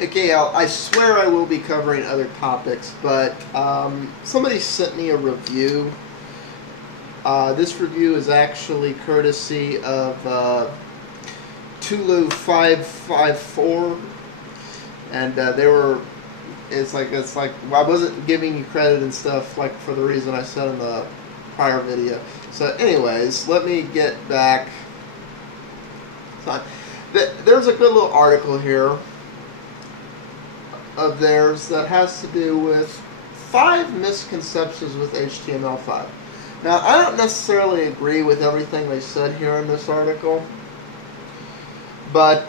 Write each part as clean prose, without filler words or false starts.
Okay, I swear I will be covering other topics, but somebody sent me a review. This review is actually courtesy of Tulu554, and they were. It's like well, I wasn't giving you credit and stuff like for the reason I said in the prior video. So, anyways, let me get back. There's a good little article here of theirs that has to do with 5 misconceptions with HTML5. Now, I don't necessarily agree with everything they said here in this article, but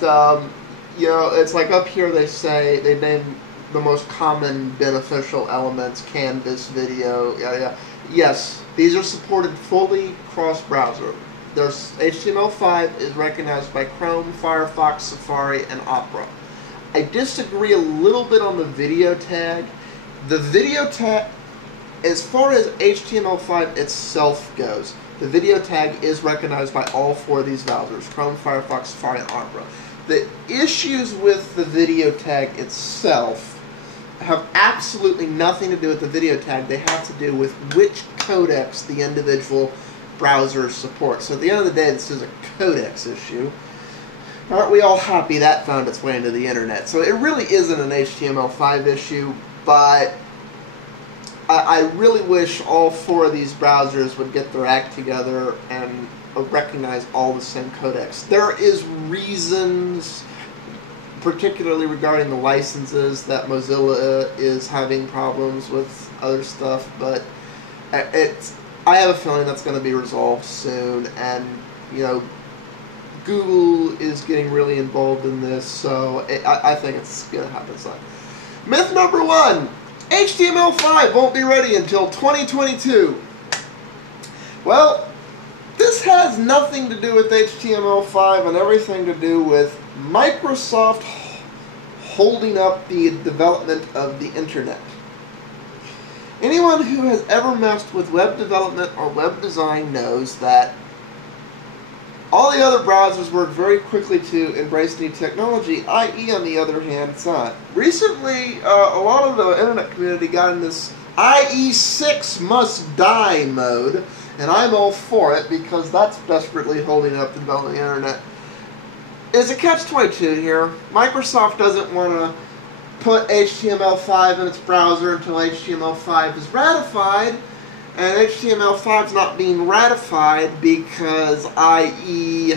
you know, it's like up here they say they name the most common beneficial elements: canvas, video, yada. Yes, these are supported fully cross-browser. There's HTML5 is recognized by Chrome, Firefox, Safari, and Opera. I disagree a little bit on the video tag. The video tag, as far as HTML5 itself goes, the video tag is recognized by all 4 of these browsers: Chrome, Firefox, Safari, and Opera. The issues with the video tag itself have absolutely nothing to do with the video tag. They have to do with which codecs the individual browser supports. So at the end of the day, this is a codecs issue. Aren't we all happy that found its way into the internet? So it really isn't an HTML5 issue, but I really wish all 4 of these browsers would get their act together and recognize all the same codecs. There is reasons, particularly regarding the licenses, that Mozilla is having problems with other stuff, but I have a feeling that's going to be resolved soon, and you know, Google is getting really involved in this, so I think it's going to happen soon. Myth number 1: HTML5 won't be ready until 2022. Well, this has nothing to do with HTML5 and everything to do with Microsoft holding up the development of the internet. Anyone who has ever messed with web development or web design knows that all the other browsers work very quickly to embrace new technology. IE, on the other hand, it's not. Recently, a lot of the internet community got in this IE6 must die mode, and I'm all for it because that's desperately holding up the development of the internet. It's a catch-22 here. Microsoft doesn't want to put HTML5 in its browser until HTML5 is ratified, and HTML5 is not being ratified because IE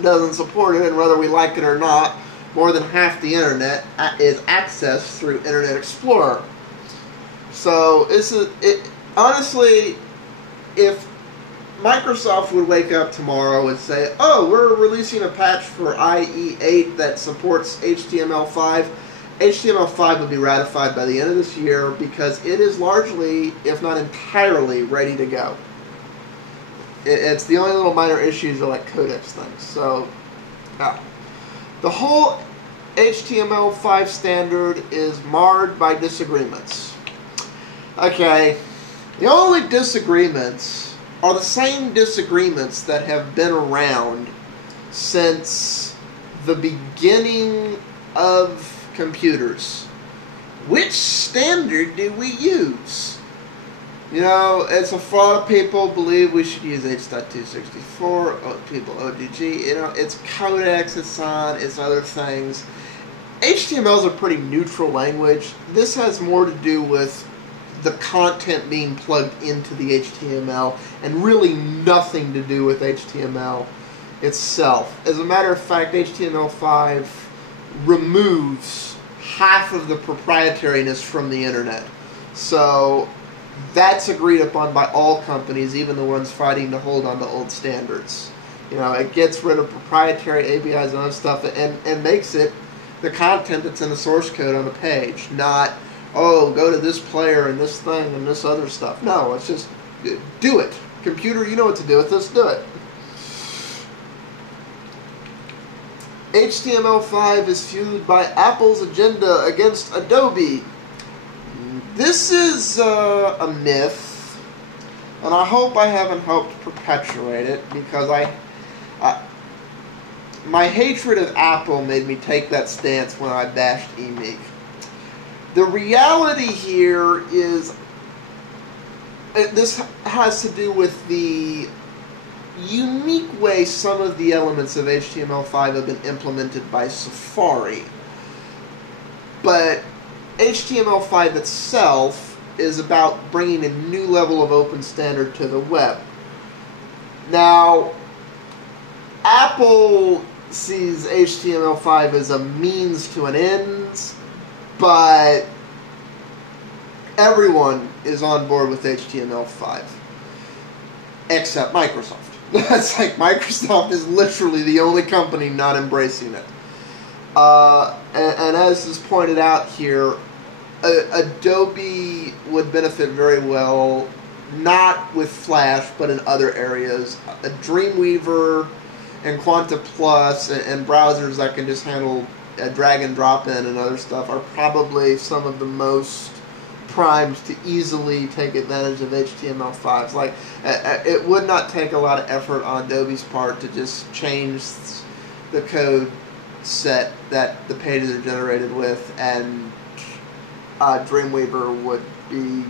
doesn't support it, and whether we like it or not, more than half the internet is accessed through Internet Explorer. So, honestly, if Microsoft would wake up tomorrow and say, oh, we're releasing a patch for IE8 that supports HTML5, HTML5 would be ratified by the end of this year because it is largely, if not entirely, ready to go. It's the only little minor issues are like codecs things. So, the whole HTML5 standard is marred by disagreements. Okay, the only disagreements are the same disagreements that have been around since the beginning of computers. Which standard do we use? You know, it's a lot of people believe we should use H.264, people ODG, you know, it's codecs, it's on, it's other things. HTML is a pretty neutral language. This has more to do with the content being plugged into the HTML and really nothing to do with HTML itself. As a matter of fact, HTML5 removes half of the proprietariness from the internet. So that's agreed upon by all companies, even the ones fighting to hold on to old standards. You know, it gets rid of proprietary APIs and other stuff and makes it the content that's in the source code on the page, not, oh, go to this player and this thing and this other stuff. No, it's just do it. Computer, you know what to do with this, do it. HTML5 is fueled by Apple's agenda against Adobe. This is a myth, and I hope I haven't helped perpetuate it, because my hatred of Apple made me take that stance when I bashed eMeek. The reality here is, this has to do with the unique way some of the elements of HTML5 have been implemented by Safari. But HTML5 itself is about bringing a new level of open standard to the web. Now, Apple sees HTML5 as a means to an end, but everyone is on board with HTML5 except Microsoft. That's like, Microsoft is literally the only company not embracing it. And as is pointed out here, Adobe would benefit very well, not with Flash, but in other areas. Dreamweaver and Quanta Plus and browsers that can just handle drag and drop in and other stuff are probably some of the most primed to easily take advantage of HTML5. Like, it would not take a lot of effort on Adobe's part to just change the code set that the pages are generated with, and Dreamweaver would be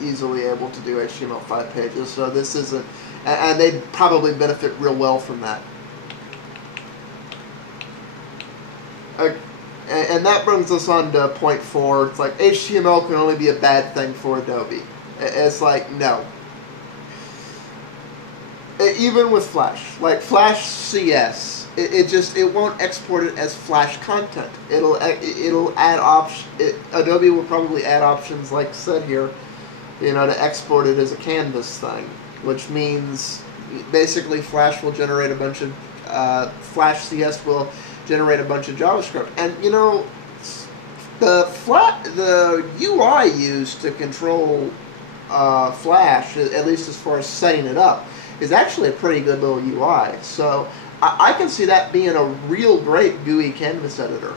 easily able to do HTML5 pages. So this isn't, and they'd probably benefit real well from that. And that brings us on to point 4. It's like, HTML can only be a bad thing for Adobe. It's like, no. Even with Flash, like Flash CS, it won't export it as Flash content. It'll add Adobe will probably add options, like said here, to export it as a canvas thing, which means basically Flash will generate a bunch of Flash CS will generate a bunch of JavaScript. And the UI used to control Flash, at least as far as setting it up, is actually a pretty good little UI. So I can see that being a real great GUI canvas editor.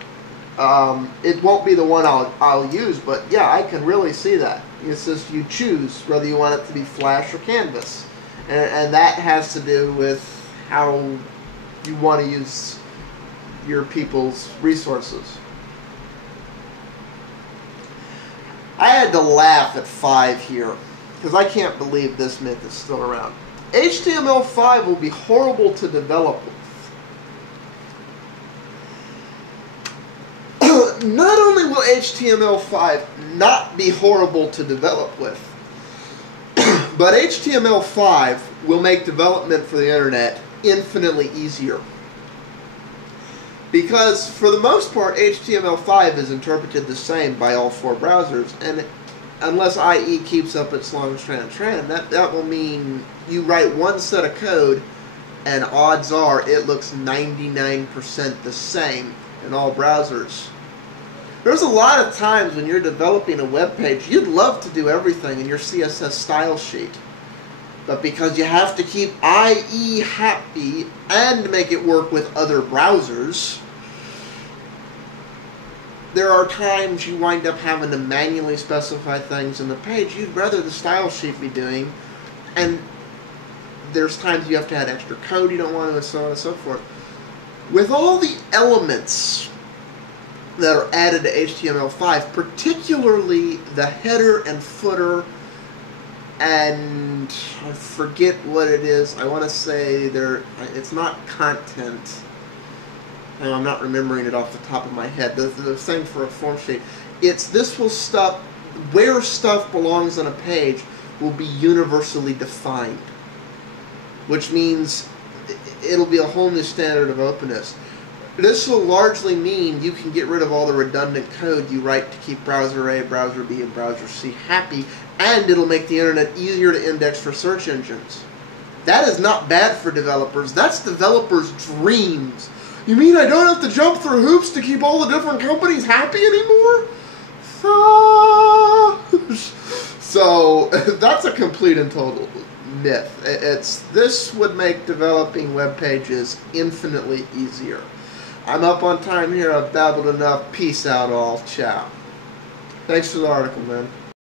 It won't be the one I'll use, but yeah, I can really see that. It's just you choose whether you want it to be Flash or canvas, and that has to do with how you want to use your people's resources. I had to laugh at 5 here, because I can't believe this myth is still around. HTML5 will be horrible to develop with. Not only will HTML5 not be horrible to develop with, but HTML5 will make development for the internet infinitely easier. Because, for the most part, HTML5 is interpreted the same by all 4 browsers, and unless IE keeps up its long strand trend, that will mean you write one set of code, and odds are it looks 99% the same in all browsers. There's a lot of times when you're developing a web page, you'd love to do everything in your CSS style sheet. But because you have to keep IE happy and make it work with other browsers, there are times you wind up having to manually specify things in the page you'd rather the style sheet be doing, and there's times you have to add extra code you don't want to, and so on and so forth. With all the elements that are added to HTML5, particularly the header and footer, and I forget what it is. I want to say it's not content. And I'm not remembering it off the top of my head. The same for a form sheet. Where stuff belongs on a page will be universally defined, which means it'll be a whole new standard of openness. This will largely mean you can get rid of all the redundant code you write to keep browser A, browser B, and browser C happy, and it'll make the internet easier to index for search engines. That is not bad for developers. That's developers' dreams. You mean I don't have to jump through hoops to keep all the different companies happy anymore? So that's a complete and total myth. This would make developing web pages infinitely easier. I'm up on time here. I've babbled enough. Peace out all. Ciao. Thanks for the article, man.